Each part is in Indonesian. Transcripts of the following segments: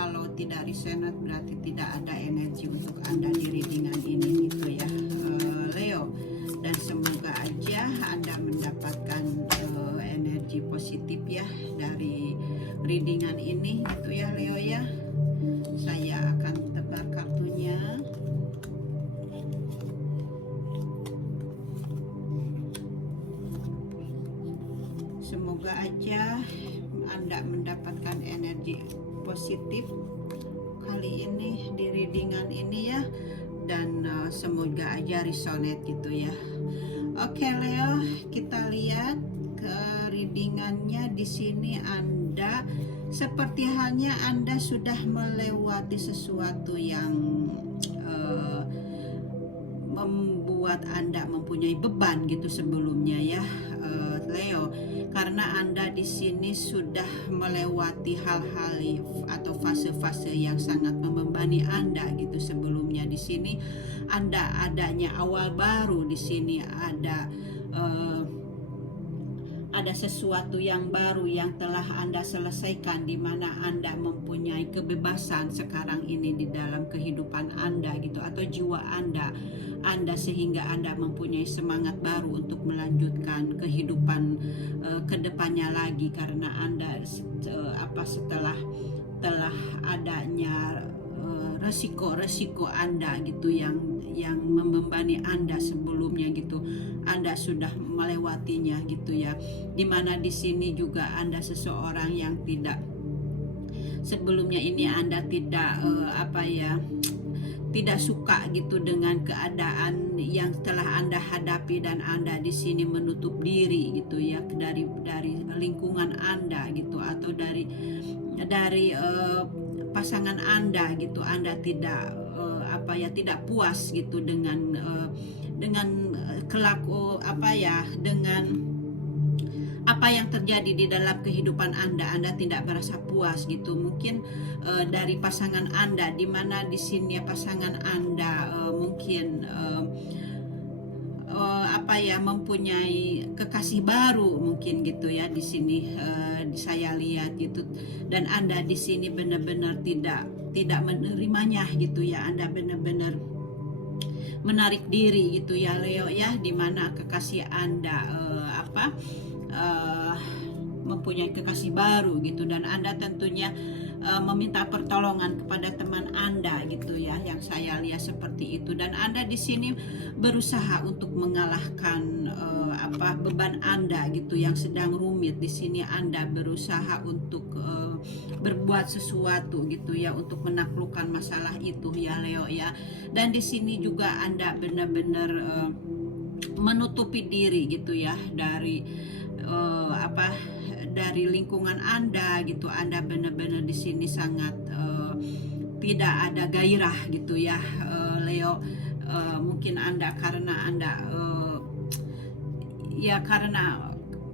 kalau tidak resonate berarti tidak ada energi untuk Anda di readingan ini gitu ya, Leo. Dan semoga aja Anda mendapatkan energi positif ya dari readingan ini gitu ya, Leo ya. Saya akan tebar kartunya. Semoga aja Anda mendapatkan energi positif kali ini di readingan ini ya, dan semoga aja resonate gitu ya. Oke Leo, kita lihat ke readingannya. Di sini Anda seperti halnya Anda sudah melewati sesuatu yang membuat Anda mempunyai beban gitu sebelumnya ya, Leo, karena Anda di sini sudah melewati hal-hal atau fase-fase yang sangat membebani Anda gitu sebelumnya. Di sini Anda adanya awal baru, di sini ada sesuatu yang baru yang telah Anda selesaikan, di mana Anda mempunyai kebebasan sekarang ini di dalam kehidupan Anda gitu, atau jiwa Anda sehingga Anda mempunyai semangat baru untuk melanjutkan kehidupan kedepannya lagi, karena Anda setelah adanya resiko Anda gitu yang membebani Anda sebelumnya gitu, Anda sudah melewatinya gitu ya. Dimana di sini juga Anda seseorang yang tidak sebelumnya ini Anda tidak suka gitu dengan keadaan yang telah Anda hadapi, dan Anda di sini menutup diri gitu ya dari lingkungan Anda gitu, atau dari pasangan Anda gitu. Anda tidak tidak puas gitu dengan apa yang terjadi di dalam kehidupan Anda tidak merasa puas gitu. Mungkin dari pasangan Anda, di mana di sini pasangan Anda mungkin mempunyai kekasih baru mungkin gitu ya. Di sini saya lihat gitu, dan Anda di sini benar-benar tidak menerimanya gitu ya. Anda benar-benar menarik diri gitu ya, Leo ya, di mana kekasih Anda mempunyai kekasih baru gitu, dan Anda tentunya meminta pertolongan kepada teman Anda gitu ya, yang saya lihat seperti itu. Dan Anda di sini berusaha untuk mengalahkan beban Anda gitu yang sedang rumit. Di sini Anda berusaha untuk berbuat sesuatu gitu ya, untuk menaklukkan masalah itu ya, Leo ya. Dan di sini juga Anda benar-benar menutupi diri gitu ya dari lingkungan Anda gitu. Anda benar-benar di sini sangat tidak ada gairah gitu ya, Leo. Mungkin Anda karena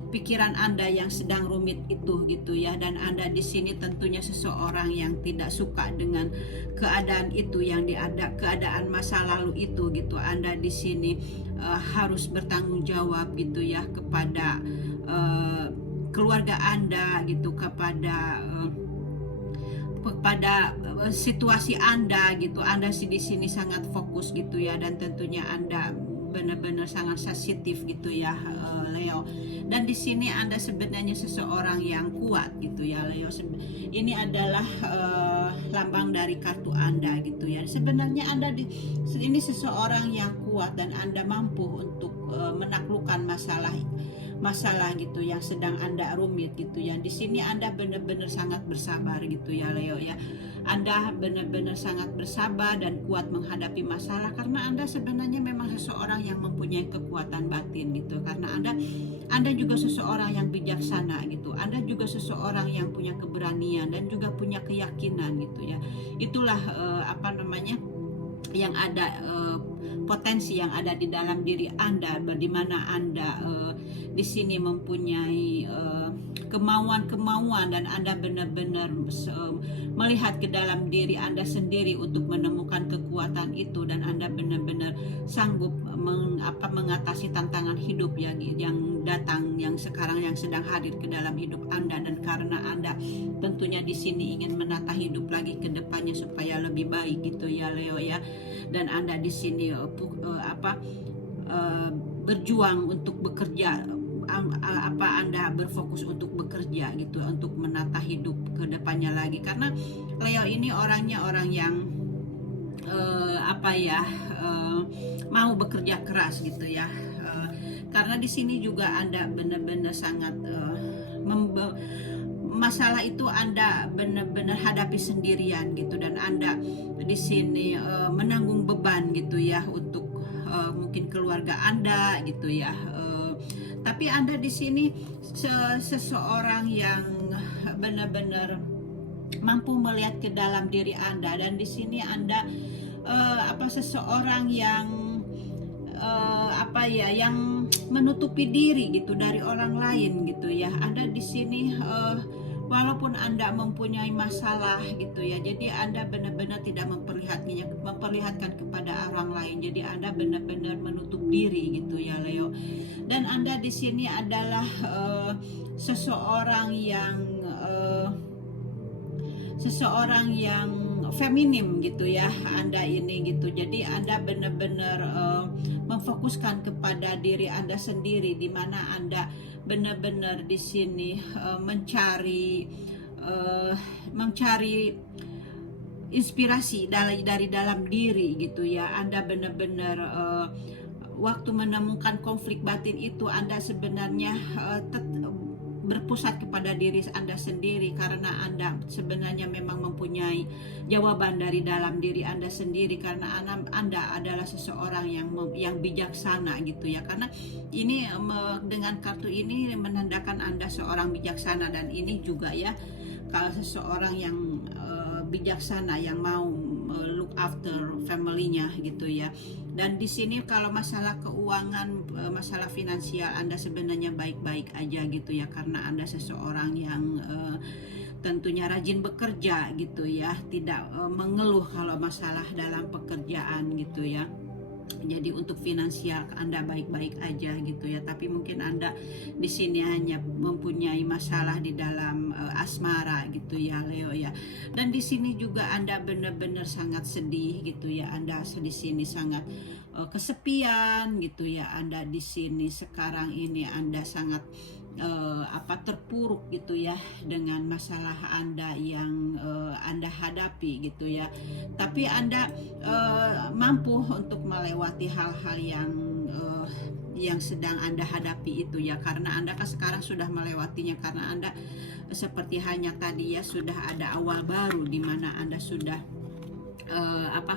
pikiran Anda yang sedang rumit itu gitu ya, dan Anda di sini tentunya seseorang yang tidak suka dengan keadaan itu, keadaan masa lalu itu gitu. Anda di sini harus bertanggung jawab gitu ya kepada keluarga Anda gitu, kepada situasi Anda gitu. Anda di sini sangat fokus gitu ya, dan tentunya Anda benar-benar sangat sensitif gitu ya, Leo. Dan di sini Anda sebenarnya seseorang yang kuat gitu ya, Leo. Ini adalah lambang dari kartu Anda gitu ya. Sebenarnya Anda ini seseorang yang kuat, dan Anda mampu untuk menaklukkan masalah gitu yang sedang Anda rumit gitu ya. Di sini Anda benar-benar sangat bersabar gitu ya, Leo ya. Anda benar-benar sangat bersabar dan kuat menghadapi masalah, karena Anda sebenarnya memang seseorang yang mempunyai kekuatan batin gitu. Karena Anda juga seseorang yang bijaksana gitu. Anda juga seseorang yang punya keberanian dan juga punya keyakinan gitu ya. Itulah yang ada, potensi yang ada di dalam diri Anda, di mana Anda di sini mempunyai kemauan dan Anda benar-benar melihat ke dalam diri Anda sendiri untuk menemukan kekuatan itu, dan Anda benar-benar sanggup mengatasi tantangan hidup yang datang, yang sekarang yang sedang hadir ke dalam hidup Anda. Dan karena Anda tentunya di sini ingin menata hidup lagi dan Anda di sini berjuang untuk bekerja, Anda berfokus untuk bekerja gitu, untuk menata hidup ke depannya lagi, karena Leo ini orangnya orang yang mau bekerja keras gitu ya. Karena di sini juga Anda benar-benar sangat masalah itu Anda benar-benar hadapi sendirian gitu, dan Anda di sini menanggung beban gitu ya untuk mungkin keluarga Anda gitu ya. Tapi Anda di sini seseorang yang benar-benar mampu melihat ke dalam diri Anda, dan di sini Anda seseorang yang yang menutupi diri gitu dari orang lain gitu ya. Anda di sini walaupun Anda mempunyai masalah gitu ya, jadi Anda benar-benar tidak memperlihatkan kepada orang lain. Jadi Anda benar-benar menutup diri gitu ya, Leo. Dan Anda di sini adalah seseorang yang feminim gitu ya, Anda ini gitu. Jadi Anda benar-benar memfokuskan kepada diri Anda sendiri, di mana Anda benar-benar di sini mencari inspirasi dari dalam diri gitu ya. Anda benar-benar waktu menemukan konflik batin itu, Anda sebenarnya berpusat kepada diri Anda sendiri, karena Anda sebenarnya memang mempunyai jawaban dari dalam diri Anda sendiri, karena Anda adalah seseorang yang bijaksana gitu ya. Karena ini dengan kartu ini menandakan Anda seorang bijaksana, dan ini juga ya, kalau seseorang yang bijaksana yang mau look after family-nya gitu ya. Dan di sini kalau masalah keuangan, masalah finansial Anda sebenarnya baik-baik aja gitu ya, karena Anda seseorang yang tentunya rajin bekerja gitu ya, tidak mengeluh kalau masalah dalam pekerjaan gitu ya. Jadi untuk finansial Anda baik-baik aja gitu ya, tapi mungkin Anda di sini hanya mempunyai masalah di dalam asmara gitu ya, Leo ya. Dan di sini juga Anda benar-benar sangat sedih gitu ya. Anda di sini sangat kesepian gitu ya. Anda di sini sekarang ini Anda sangat terpuruk gitu ya dengan masalah Anda yang Anda hadapi gitu ya. Tapi Anda mampu untuk melewati hal-hal yang sedang Anda hadapi itu ya, karena Anda kan sekarang sudah melewatinya, karena Anda seperti hanya tadi ya, sudah ada awal baru di mana Anda sudah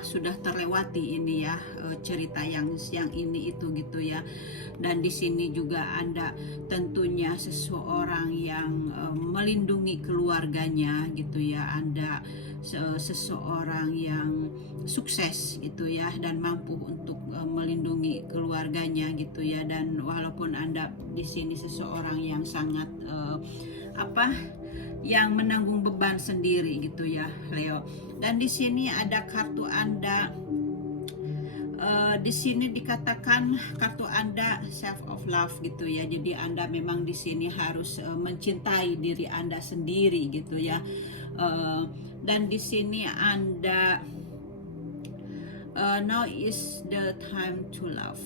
sudah terlewati ini ya, cerita yang ini itu gitu ya. Dan di sini juga Anda tentunya seseorang yang melindungi keluarganya gitu ya. Anda seseorang yang sukses gitu ya, dan mampu untuk melindungi keluarganya gitu ya. Dan walaupun Anda di sini seseorang yang sangat yang menanggung beban sendiri gitu ya, Leo. Dan di sini ada kartu Anda, di sini dikatakan kartu Anda self of love gitu ya. Jadi Anda memang di sini harus mencintai diri Anda sendiri gitu ya. Dan di sini Anda now is the time to love.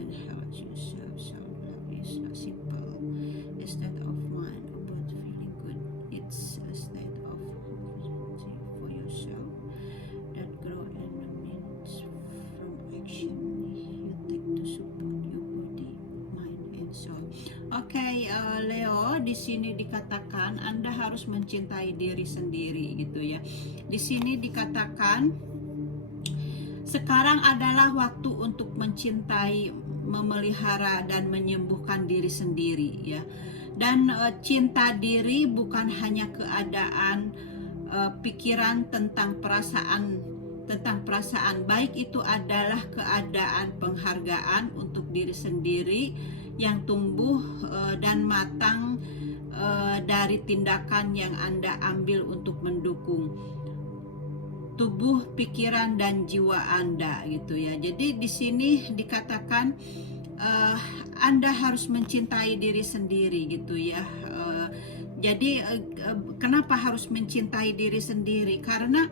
And help yourself. Self-love is not simple. A state of mind about feeling good. It's a state of for yourself that grow and means from action you take to support your body, mind, and soul. Okay, Leo, di sini dikatakan Anda harus mencintai diri sendiri gitu ya. Di sini dikatakan sekarang adalah waktu untuk mencintai, memelihara, dan menyembuhkan diri sendiri ya. Dan cinta diri bukan hanya keadaan pikiran tentang perasaan, baik itu adalah keadaan penghargaan untuk diri sendiri yang tumbuh dan matang dari tindakan yang Anda ambil untuk mendukung tubuh, pikiran, dan jiwa Anda gitu ya. Jadi di sini dikatakan Anda harus mencintai diri sendiri gitu ya. Jadi kenapa harus mencintai diri sendiri? Karena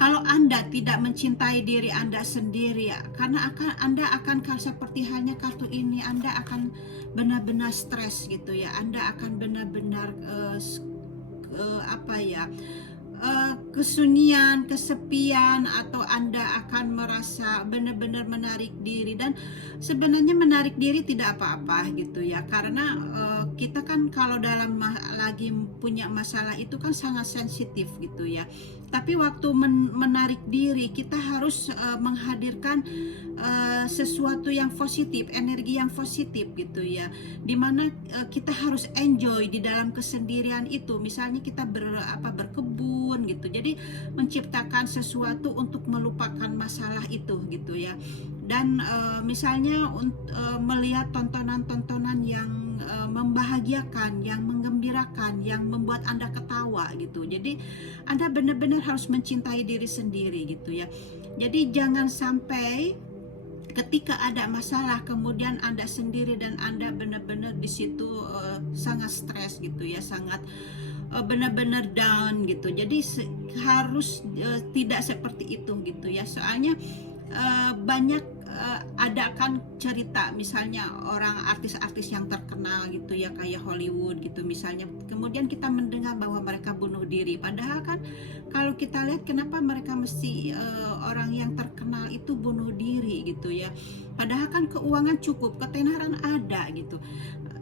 Kalau Anda tidak mencintai diri Anda sendiri, ya, karena Anda akan seperti halnya kartu ini, Anda akan benar-benar stres gitu ya. Anda akan benar-benar kesunyian, kesepian, atau Anda akan merasa benar-benar menarik diri. Dan sebenarnya menarik diri tidak apa-apa gitu ya, karena kita kan kalau lagi punya masalah itu kan sangat sensitif gitu ya. Tapi waktu menarik diri, kita harus menghadirkan sesuatu yang positif, energi yang positif gitu ya, dimana kita harus enjoy di dalam kesendirian itu. Misalnya kita berkebun gitu, jadi menciptakan sesuatu untuk melupakan masalah itu gitu ya. Dan misalnya melihat tontonan-tontonan yang membahagiakan, yang menggembirakan, yang membuat Anda ketawa gitu. Jadi Anda benar-benar harus mencintai diri sendiri gitu ya. Jadi jangan sampai ketika ada masalah kemudian Anda sendiri dan Anda benar-benar di situ sangat stres gitu ya, sangat benar-benar down gitu. Jadi harus tidak seperti itu gitu ya. Soalnya banyak ada kan cerita misalnya orang artis-artis yang terkenal gitu ya, kayak Hollywood gitu misalnya, kemudian kita mendengar bahwa mereka bunuh diri. Padahal kan kalau kita lihat kenapa mereka mesti orang yang terkenal itu bunuh diri gitu ya, padahal kan keuangan cukup, ketenaran ada gitu.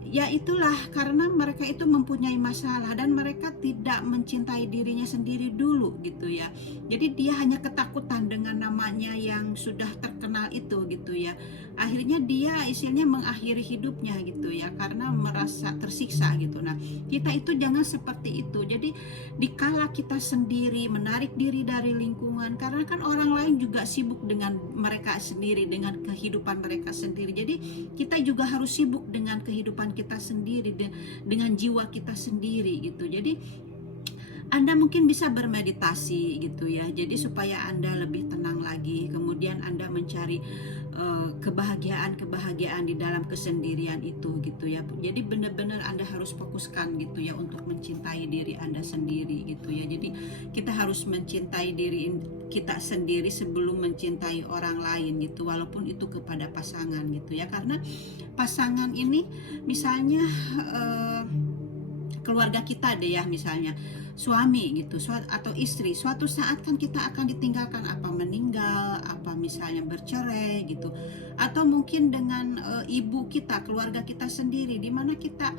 Ya itulah karena mereka itu mempunyai masalah dan mereka tidak mencintai dirinya sendiri dulu gitu ya. Jadi dia hanya ketakutan dengan namanya yang sudah terkenal itu gitu ya. Akhirnya dia istilahnya mengakhiri hidupnya gitu ya, karena merasa tersiksa gitu. Nah, kita itu jangan seperti itu. Jadi dikala kita sendiri menarik diri dari lingkungan, karena kan orang lain juga sibuk dengan mereka sendiri, dengan kehidupan mereka sendiri. Jadi kita juga harus sibuk dengan kehidupan kita sendiri, dengan jiwa kita sendiri gitu. Jadi Anda mungkin bisa bermeditasi gitu ya, jadi supaya Anda lebih tenang lagi. Kemudian Anda mencari kebahagiaan di dalam kesendirian itu gitu ya. Jadi benar-benar Anda harus fokuskan gitu ya untuk mencintai diri Anda sendiri gitu ya. Jadi kita harus mencintai diri kita sendiri sebelum mencintai orang lain gitu, walaupun itu kepada pasangan gitu ya. Karena pasangan ini misalnya keluarga kita deh ya, misalnya suami gitu atau istri, suatu saat kan kita akan ditinggalkan, apa meninggal, apa misalnya bercerai gitu, atau mungkin dengan ibu kita, keluarga kita sendiri, dimana kita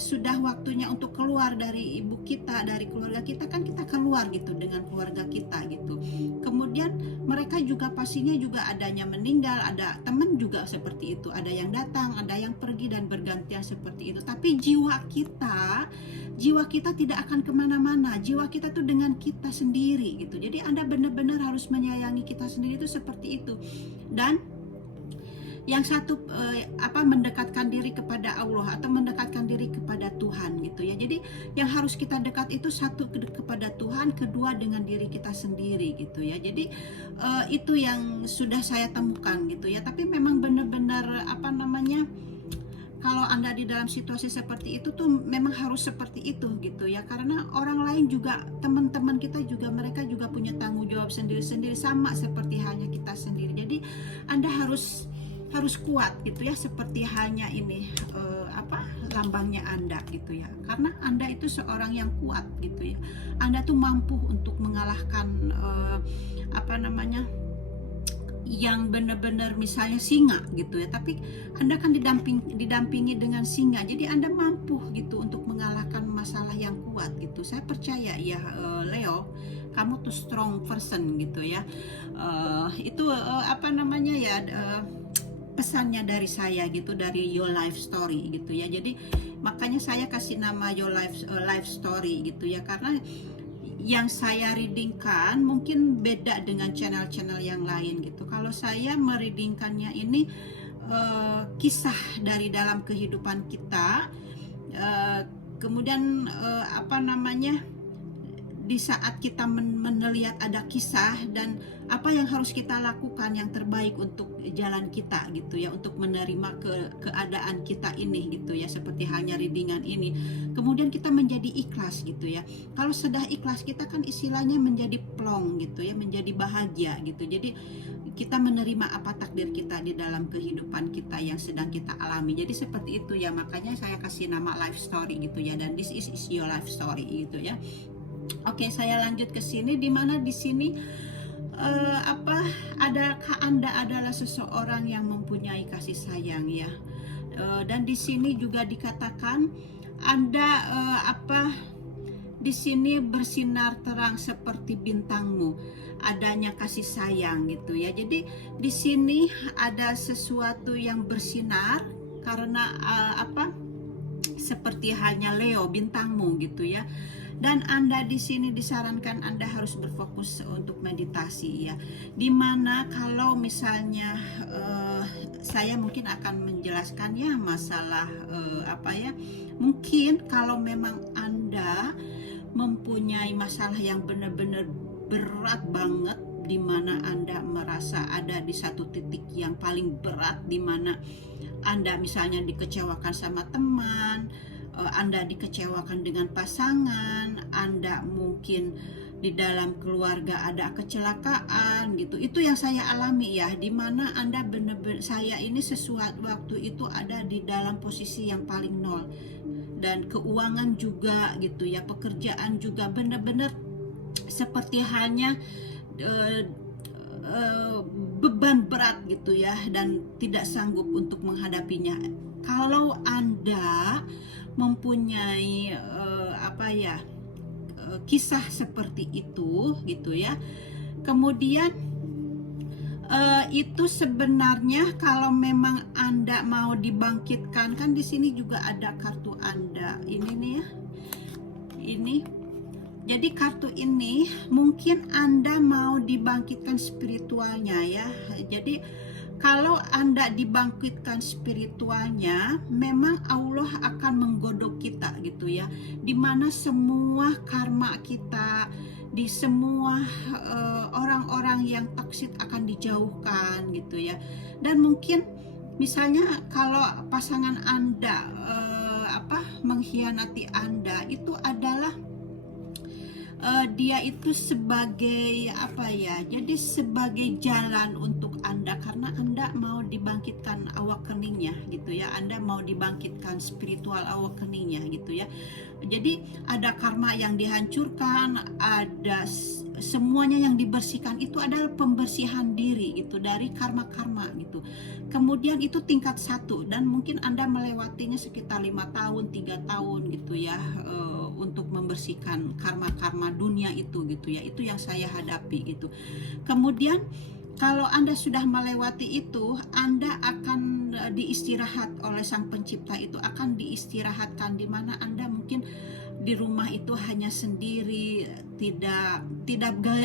sudah waktunya untuk keluar dari ibu kita, dari keluarga kita, kan kita keluar gitu dengan keluarga kita gitu. Kemudian mereka juga pastinya juga adanya meninggal, ada teman juga seperti itu, ada yang datang, ada yang pergi dan bergantian seperti itu. Tapi jiwa kita tidak akan kemana-mana. Jiwa kita tuh dengan kita sendiri gitu. Jadi Anda benar-benar harus menyayangi kita sendiri itu seperti itu. Dan yang satu mendekatkan diri kepada Allah atau mendekatkan diri kepada Tuhan gitu ya. Jadi yang harus kita dekat itu satu kepada Tuhan, kedua dengan diri kita sendiri gitu ya. Jadi itu yang sudah saya temukan gitu ya. Tapi memang benar-benar kalau Anda di dalam situasi seperti itu tuh memang harus seperti itu gitu ya, karena orang lain juga, teman-teman kita juga, mereka juga punya tanggung jawab sendiri-sendiri sama seperti halnya kita sendiri. Jadi Anda harus kuat gitu ya, seperti halnya ini lambangnya Anda gitu ya, karena Anda itu seorang yang kuat gitu ya. Anda tuh mampu untuk mengalahkan yang benar-benar misalnya singa gitu ya, tapi Anda kan didampingi dengan singa, jadi Anda mampu gitu untuk mengalahkan masalah yang kuat gitu. Saya percaya ya Leo, kamu tuh strong person gitu ya. Pesannya dari saya gitu, dari Your Life Story gitu ya. Jadi makanya saya kasih nama Your Life Story gitu ya, karena yang saya readingkan mungkin beda dengan channel-channel yang lain gitu. Kalau saya mereadingkannya ini kisah dari dalam kehidupan kita, kemudian di saat kita melihat ada kisah dan apa yang harus kita lakukan yang terbaik untuk jalan kita gitu ya, untuk menerima keadaan kita ini gitu ya, seperti halnya readingan ini. Kemudian kita menjadi ikhlas gitu ya. Kalau sudah ikhlas kita kan istilahnya menjadi plong gitu ya, menjadi bahagia gitu. Jadi kita menerima apa takdir kita di dalam kehidupan kita yang sedang kita alami. Jadi seperti itu ya, makanya saya kasih nama life story gitu ya, dan this is your life story gitu ya. Oke, saya lanjut ke sini, di mana di sini adakah Anda adalah seseorang yang mempunyai kasih sayang ya. Dan di sini juga dikatakan Anda di sini bersinar terang seperti bintangmu, adanya kasih sayang gitu ya. Jadi di sini ada sesuatu yang bersinar karena seperti halnya Leo, bintangmu gitu ya. Dan Anda di sini disarankan Anda harus berfokus untuk meditasi ya. Dimana kalau misalnya saya mungkin akan menjelaskan ya masalah mungkin kalau memang Anda mempunyai masalah yang benar-benar berat banget, di mana Anda merasa ada di satu titik yang paling berat, di mana Anda misalnya dikecewakan sama teman, Anda dikecewakan dengan pasangan, Anda mungkin di dalam keluarga ada kecelakaan gitu. Itu yang saya alami ya, di mana Anda benar-benar, saya ini sesuatu waktu itu ada di dalam posisi yang paling nol, dan keuangan juga gitu ya, pekerjaan juga benar-benar seperti halnya beban berat gitu ya, dan tidak sanggup untuk menghadapinya. Kalau Anda mempunyai kisah seperti itu gitu ya, kemudian itu sebenarnya kalau memang Anda mau dibangkitkan, kan di sini juga ada kartu Anda ini nih ya, ini. Jadi kartu ini mungkin Anda mau dibangkitkan spiritualnya ya. Jadi kalau Anda dibangkitkan spiritualnya, memang Allah akan menggodok kita gitu ya. Dimana semua karma kita, di semua orang-orang yang toksik akan dijauhkan gitu ya. Dan mungkin misalnya kalau pasangan Anda mengkhianati Anda, itu adalah dia itu sebagai jadi sebagai jalan untuk Anda, karena Anda mau dibangkitkan awakeningnya gitu ya, Anda mau dibangkitkan spiritual awakeningnya gitu ya. Jadi ada karma yang dihancurkan, ada semuanya yang dibersihkan, itu adalah pembersihan diri gitu dari karma-karma gitu. Kemudian itu tingkat 1, dan mungkin Anda melewatinya sekitar 5 tahun, 3 tahun gitu ya, untuk membersihkan karma-karma dunia itu gitu ya. Itu yang saya hadapi itu. Kemudian kalau Anda sudah melewati itu, Anda akan diistirahat oleh Sang Pencipta, itu akan diistirahatkan, di mana Anda mungkin di rumah itu hanya sendiri, tidak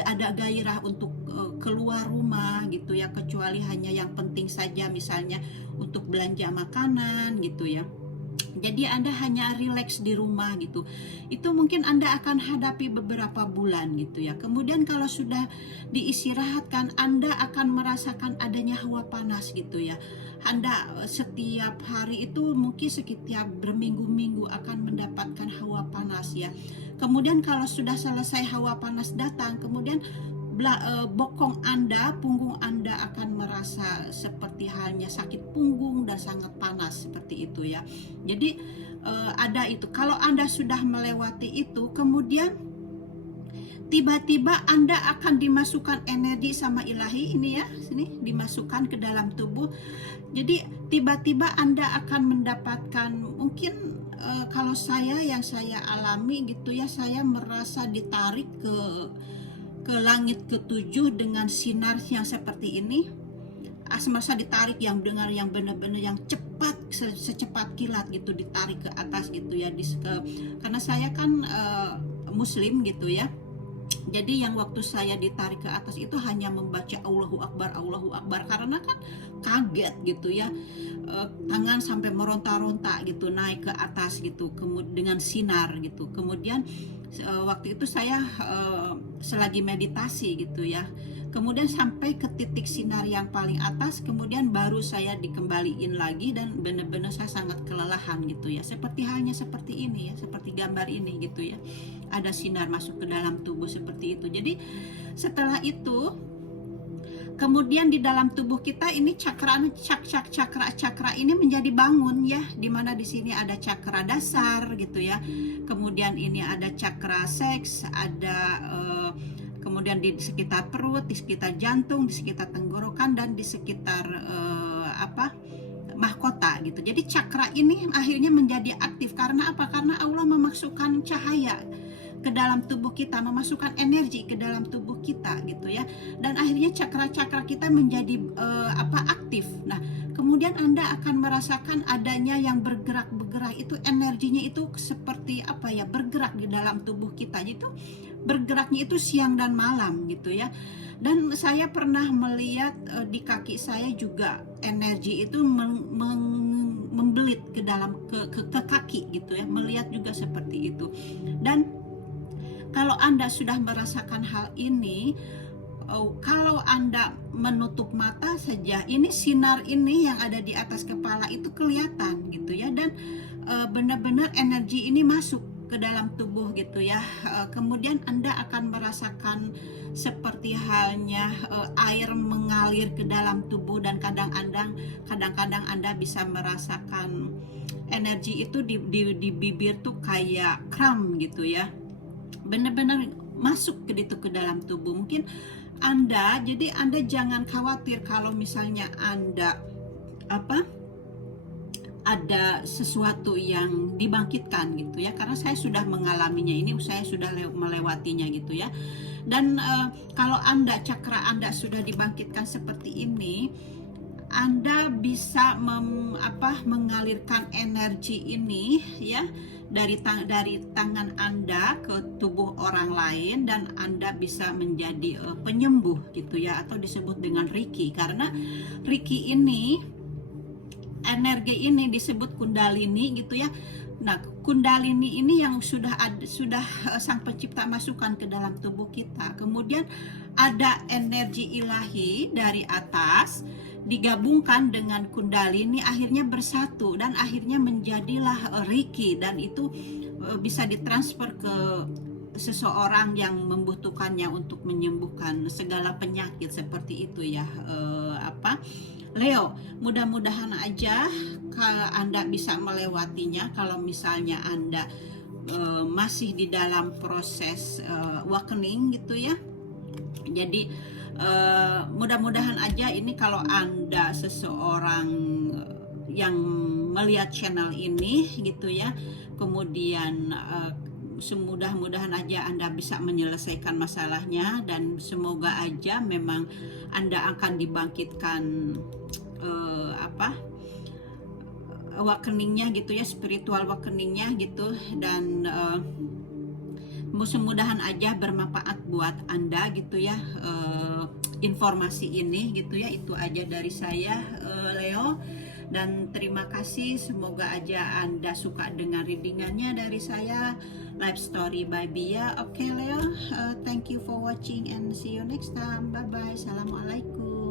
ada gairah untuk keluar rumah gitu ya, kecuali hanya yang penting saja, misalnya untuk belanja makanan gitu ya. Jadi Anda hanya rileks di rumah gitu. Itu mungkin Anda akan hadapi beberapa bulan gitu ya. Kemudian kalau sudah diistirahatkan, Anda akan merasakan adanya hawa panas gitu ya. Anda setiap hari itu mungkin setiap berminggu-minggu akan mendapatkan hawa panas ya. Kemudian kalau sudah selesai hawa panas datang, kemudian bokong Anda, punggung Anda akan merasa seperti halnya sakit punggung dan sangat panas seperti itu ya. Jadi ada itu. Kalau Anda sudah melewati itu, kemudian tiba-tiba Anda akan dimasukkan energi sama ilahi ini ya, sini dimasukkan ke dalam tubuh. Jadi tiba-tiba Anda akan mendapatkan mungkin kalau yang saya alami gitu ya, saya merasa ditarik ke langit ketujuh dengan sinar yang seperti ini. Merasa ditarik yang benar-benar yang cepat, secepat kilat gitu, ditarik ke atas gitu ya, karena saya kan muslim gitu ya. Jadi yang waktu saya ditarik ke atas itu hanya membaca Allahu Akbar, karena kan kaget gitu ya, tangan sampai meronta-ronta gitu naik ke atas gitu, kemudian dengan sinar gitu. Kemudian Waktu itu saya selagi meditasi gitu ya. Kemudian sampai ke titik sinar yang paling atas, kemudian baru saya dikembaliin lagi dan benar-benar saya sangat kelelahan gitu ya. Seperti halnya seperti ini ya, seperti gambar ini gitu ya. Ada sinar masuk ke dalam tubuh seperti itu. Jadi setelah itu kemudian di dalam tubuh kita ini cakra ini menjadi bangun ya, dimana di sini ada cakra dasar gitu ya. Kemudian ini ada cakra seks, ada kemudian di sekitar perut, di sekitar jantung, di sekitar tenggorokan, dan di sekitar mahkota gitu. Jadi cakra ini akhirnya menjadi aktif karena apa? Karena Allah memasukkan cahaya ke dalam tubuh kita, memasukkan energi ke dalam tubuh kita gitu ya. Dan akhirnya cakra-cakra kita menjadi aktif. Nah, kemudian Anda akan merasakan adanya yang bergerak-bergerak, itu energinya itu seperti apa ya, bergerak di dalam tubuh kita. Itu bergeraknya itu siang dan malam gitu ya. Dan saya pernah melihat di kaki saya juga energi itu membelit ke dalam ke kaki gitu ya, melihat juga seperti itu. Dan kalau Anda sudah merasakan hal ini, kalau Anda menutup mata saja, ini sinar ini yang ada di atas kepala itu kelihatan gitu ya, dan benar-benar energi ini masuk ke dalam tubuh gitu ya. Kemudian Anda akan merasakan seperti halnya air mengalir ke dalam tubuh, dan kadang-kadang Anda bisa merasakan energi itu di bibir tuh kayak kram gitu ya. Benar-benar masuk ke dalam tubuh. Mungkin Anda jangan khawatir kalau misalnya Anda ada sesuatu yang dibangkitkan gitu ya, karena saya sudah mengalaminya, ini saya sudah melewatinya gitu ya. Dan kalau cakra Anda sudah dibangkitkan seperti ini, Anda bisa mengalirkan energi ini ya dari tangan Anda ke tubuh orang lain, dan Anda bisa menjadi penyembuh gitu ya, atau disebut dengan Reiki. Karena Reiki ini, energi ini disebut kundalini gitu ya. Nah, kundalini ini yang sudah Sang Pencipta masukkan ke dalam tubuh kita. Kemudian ada energi ilahi dari atas digabungkan dengan kundalini, akhirnya bersatu dan akhirnya menjadilah Reiki, dan itu bisa ditransfer ke seseorang yang membutuhkannya untuk menyembuhkan segala penyakit seperti itu ya. Leo, mudah-mudahan aja kalau Anda bisa melewatinya. Kalau misalnya Anda masih di dalam proses awakening gitu ya. Jadi mudah-mudahan aja ini, kalau Anda seseorang yang melihat channel ini gitu ya, kemudian semudah-mudahan aja Anda bisa menyelesaikan masalahnya, dan semoga aja memang Anda akan dibangkitkan awakeningnya gitu ya, spiritual awakeningnya gitu, dan semudahan aja bermanfaat buat Anda gitu ya informasi ini gitu ya. Itu aja dari saya, Leo, dan terima kasih. Semoga aja Anda suka dengan readingannya dari saya, Life Story by Bia. Oke, Leo, thank you for watching and see you next time. Bye bye. Assalamualaikum.